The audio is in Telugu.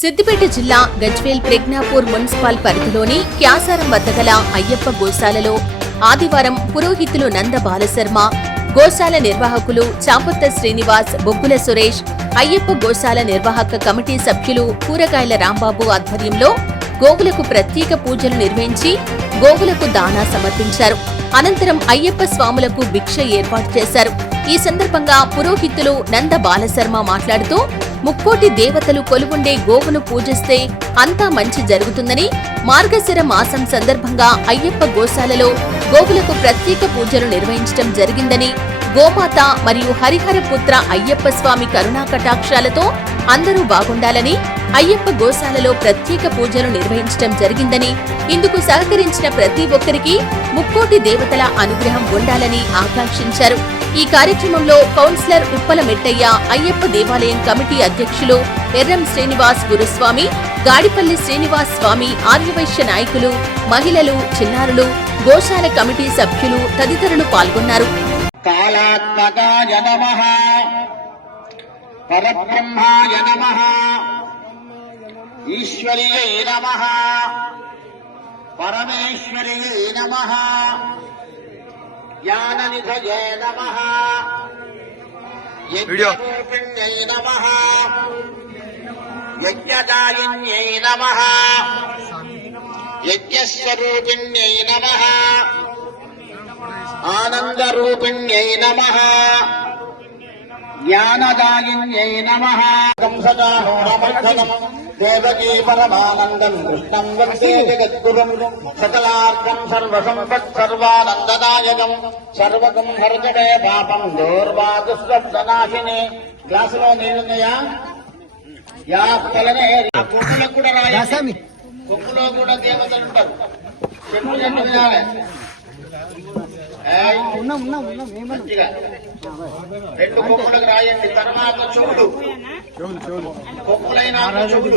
సిద్దిపేట జిల్లా గజ్వేల్ ప్రజ్ఞాపూర్ మున్సిపల్ పరిధిలోని క్యాసారం వద్ద గల అయ్యప్ప గోశాలలో ఆదివారం పురోహితులు నంద బాలశర్మ గోశాల నిర్వాహకులు చాపత్త శ్రీనివాస్ బొగ్గుల సురేష్ అయ్యప్ప గోశాల నిర్వాహక కమిటీ సభ్యులు కూరగాయల రాంబాబు ఆధ్వర్యంలో గోవులకు ప్రత్యేక పూజలు నిర్వహించి గోవులకు దానా సమర్పించారు. అనంతరం అయ్యప్ప స్వాములకు భిక్ష ఏర్పాటు చేశారు. ఈ సందర్భంగా పురోహితులు నంద బాలశర్మ మాట్లాడుతూ ముక్కోటి దేవతలు కొలువుండే గోవును పూజిస్తే అంతా మంచి జరుగుతుందని మార్గశిర మాసం సందర్భంగా అయ్యప్ప గోశాలలో గోవులకు ప్రత్యేక పూజలు నిర్వహించడం జరిగిందని గోమాత మరియు హరిహర పుత్ర అయ్యప్ప స్వామి కరుణా కటాక్షాలతో అందరూ బాగుండాలని అయ్యప్ప గోశాలలో ప్రత్యేక పూజలు నిర్వహించడం జరిగిందని ఇందుకు సహకరించిన ప్రతి ఒక్కరికి ముక్కోటి దేవతల అనుగ్రహం ఉండాలని ఆకాంక్షించారు. ఈ కార్యక్రమంలో కౌన్సిలర్ ఉప్పల మెట్టయ్య అయ్యప్ప దేవాలయం కమిటీ అధ్యక్షులు ఎర్రం శ్రీనివాస్ గురుస్వామి గాడిపల్లి శ్రీనివాస్ స్వామి ఆర్యవైశ్య నాయకులు మహిళలు చిన్నారులు గోశాల కమిటీ సభ్యులు తదితరులు పాల్గొన్నారు. ఈశ్వర్యై నమ. పరమేశ్వర్యై నమ. నమ వీడియో. యజ్ఞరూపిణ్యై నమ యజ్ఞదాయిన్యై నమ యజ్ఞస్వరూపిణ్యై నమ ఆనందరూపిణ్యై నమ జ్ఞానదాయిన్యై నమ కంసదాహోరమర్ధనం దేవకీ పరమానందం కృష్ణం వందే జగద్గురం సకలార్థం సర్వసంపత్ సర్వానందదాయకం సర్వకం హర్జడే పాపం దౌర్వాదుస్వప్ననాశిని గ్లాసులో నీళ్ళున్నాయా యా తలనే ఆ కొమ్ములకు కూడా రాయాలి కొమ్ములో కూడా దేవతలు ఉంటారు చెట్టు చెట్టు వినాలి ఏయ్, మంచిగా. రెండు కొమ్ములకు రాయండి తర్వాత చెవులు కొమ్ములైన చెవులు